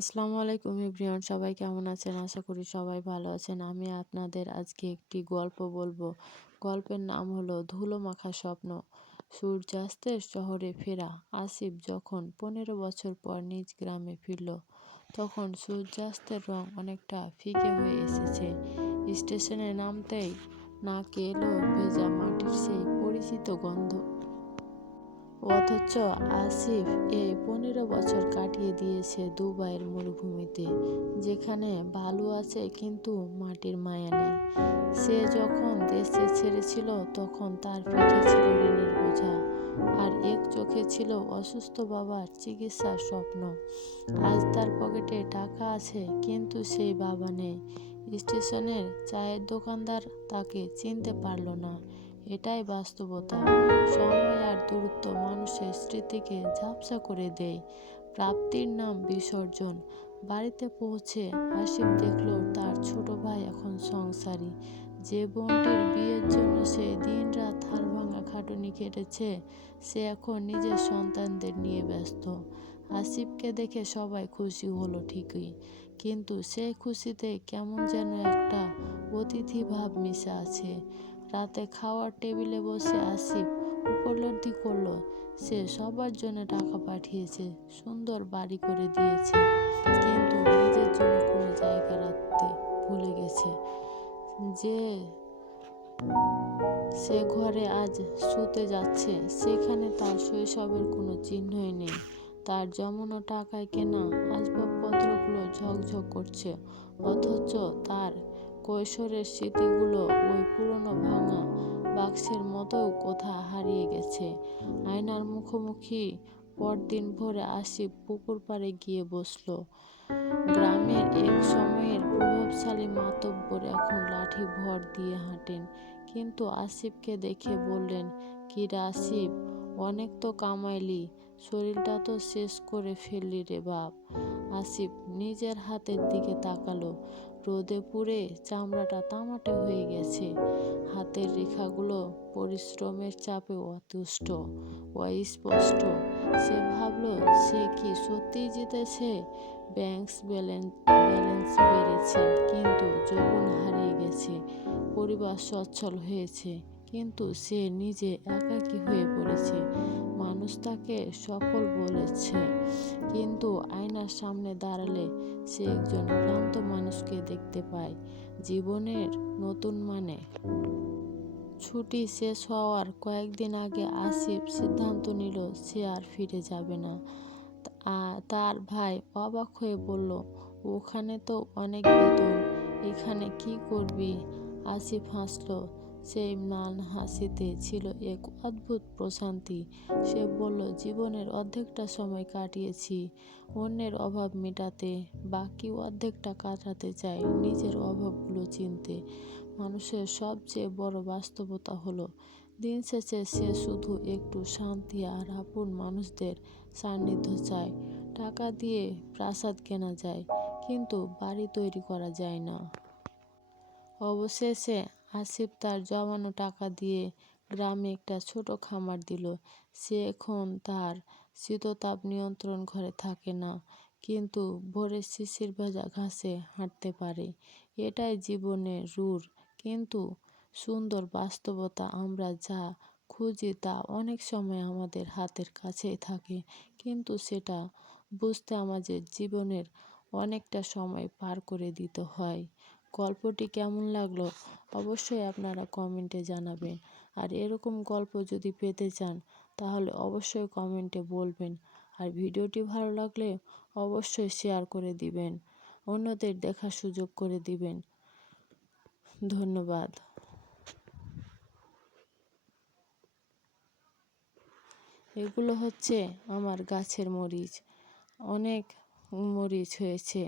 আসসালামু আলাইকুম এভরিওয়ান, সবাই কেমন আছেন? আশা করি সবাই ভালো আছেন। আমি আপনাদের আজকে একটি গল্প বলবো। গল্পের নাম হলো ধুলো মাখা স্বপ্ন। সূর্যাস্তের শহরে ফেরা। আসিফ যখন 15 বছর পর নিজ গ্রামে ফিরল, তখন সূর্যাস্তের রং অনেকটা ফিকে হয়ে এসেছে। স্টেশনে নামতেই নাকে এলো ভেজা মাটির সেই পরিচিত গন্ধ। অথচ আসিফ এই 15 বছর কাটিয়ে দিয়েছে দুবাইয়ের মরুভূমিতে, যেখানে বালু আছে কিন্তু মাটির মায়া নেই। সে যখন দেশে ছেড়েছিল তখন তার পিঠে ছিল ঋণের বোঝা, আর এক চোখে ছিল অসুস্থ বাবার চিকিৎসার স্বপ্ন। আজ তার পকেটে টাকা আছে কিন্তু সেই বাবা নেই। স্টেশনের চায়ের দোকানদার তাকে চিনতে পারল না। এটাই বাস্তবতা। সময় আর দূরত্ব মানুষের স্মৃতিকে ঝাপসা করে দেয়। প্রাপ্তির নাম বিসর্জন। বাড়িতে পৌঁছে আসিফ দেখল তার ছোট ভাই এখন সংসারী। যে বোনটির বিয়ের জন্য সে দিনরাত হাড় ভাঙা খাটুনি কেটেছে, সে এখন নিজের সন্তানদের নিয়ে ব্যস্ত। আসিফকে দেখে সবাই খুশি হলো ঠিকই, কিন্তু সেই খুশিতে কেমন যেন একটা অতিথি ভাব মিশে আছে। রাতে খাওয়ার টেবিলে বসে আসিফ উপলব্ধি করলো সে সবার জন্য টাকা পাঠিয়েছে, সুন্দর বাড়ি করে দিয়েছে, কিন্তু নিজের জন্য কোনো জায়গা রাখতে ভুলে গেছে। যে সে ঘরে আজ শুতে যাচ্ছে, সেখানে তার শৈশবের কোনো চিহ্নই নেই। তার জমানো টাকায় কেনা আসবাবপত্রগুলো ঝকঝক করছে, অথচ তার কৈশোরের স্মৃতিগুলো ওই পুরনো ভাঙা বাক্সের মতোও কোথাও হারিয়ে গেছে। আয়নার মুখোমুখি পরদিন ভোরে আসিফ পুকুর পাড়ে গিয়ে বসলো। গ্রামের এক সময়ের প্রভাবশালী মাতব্বর এখন লাঠি ভর দিয়ে হাঁটেন, কিন্তু আসিফকে দেখে বললেন, কিরা আসিফ, অনেক তো কামাইলি, শরীরটা তো শেষ করে ফেললি রে বাপ। আসিফ নিজের হাতের দিকে তাকালো। রোদে পুড়ে চামড়াটা তামাটে হয়ে গেছে। হাতের রেখাগুলো পরিশ্রমের চাপে অতুষ্ট, অস্পষ্ট। সে ভাবলো, সে কি সত্যিই জিতেছে? ব্যালেন্স বেড়েছে কিন্তু যৌবন হারিয়ে গেছে। পরিবার সচ্ছল হয়েছে কিন্তু সে নিজে একাকী হয়ে পড়েছে। মানুষ তাকে সফল বলেছে, কিন্তু আয়নার সামনে দাঁড়ালে সে একজন ক্লান্ত মানুষকে দেখতে পায়। জীবনের নতুন মানে। ছুটি শেষ হওয়ার কয়েকদিন আগে আসিফ সিদ্ধান্ত নিল সে আর ফিরে যাবে না। তার ভাই অবাক হয়ে বলল, ওখানে তো অনেক বেতন, এখানে কি করবি? আসিফ হাসল। সেই ম্লান হাসিতে ছিল এক অদ্ভুত প্রশান্তি। সে বলল, জীবনের অর্ধেকটা সময় কাটিয়েছি অন্যের অভাব মেটাতে, বাকি অর্ধেকটা কাটাতে চাই নিজের অভাবগুলো চিনতে। মানুষের সবচেয়ে বড় বাস্তবতা হলো, দিন শেষে সে শুধু একটু শান্তি আর আপন মানুষদের সান্নিধ্য চায়। টাকা দিয়ে প্রাসাদ কেনা যায়, কিন্তু বাড়ি তৈরি করা যায় না। অবশেষে আসিফ তার জমানো টাকা দিয়ে গ্রামে একটা ছোট খামার দিল। সে এখন তার শীততাপ নিয়ন্ত্রণ ঘরে থাকে না, কিন্তু ভোরের শিশির ভেজা ঘাসে হাঁটতে পারে। এটাই জীবনের রূঢ় কিন্তু সুন্দর বাস্তবতা। আমরা যা খুঁজি তা অনেক সময় আমাদের হাতের কাছেই থাকে, কিন্তু সেটা বুঝতে আমাদের জীবনের অনেকটা সময় পার করে দিতে হয়। গল্পটি কেমন লাগলো অবশ্যই আপনারা কমেন্টে জানাবেন। আর এরকম গল্প যদি পেতে চান তাহলে অবশ্যই কমেন্টে বলবেন। আর ভিডিওটি ভালো লাগলে অবশ্যই শেয়ার করে দিবেন, অন্যদের দেখার সুযোগ করে দিবেন। ধন্যবাদ। এগুলো হচ্ছে আমার গাছের মরিচ, অনেক মরিচ হয়েছে।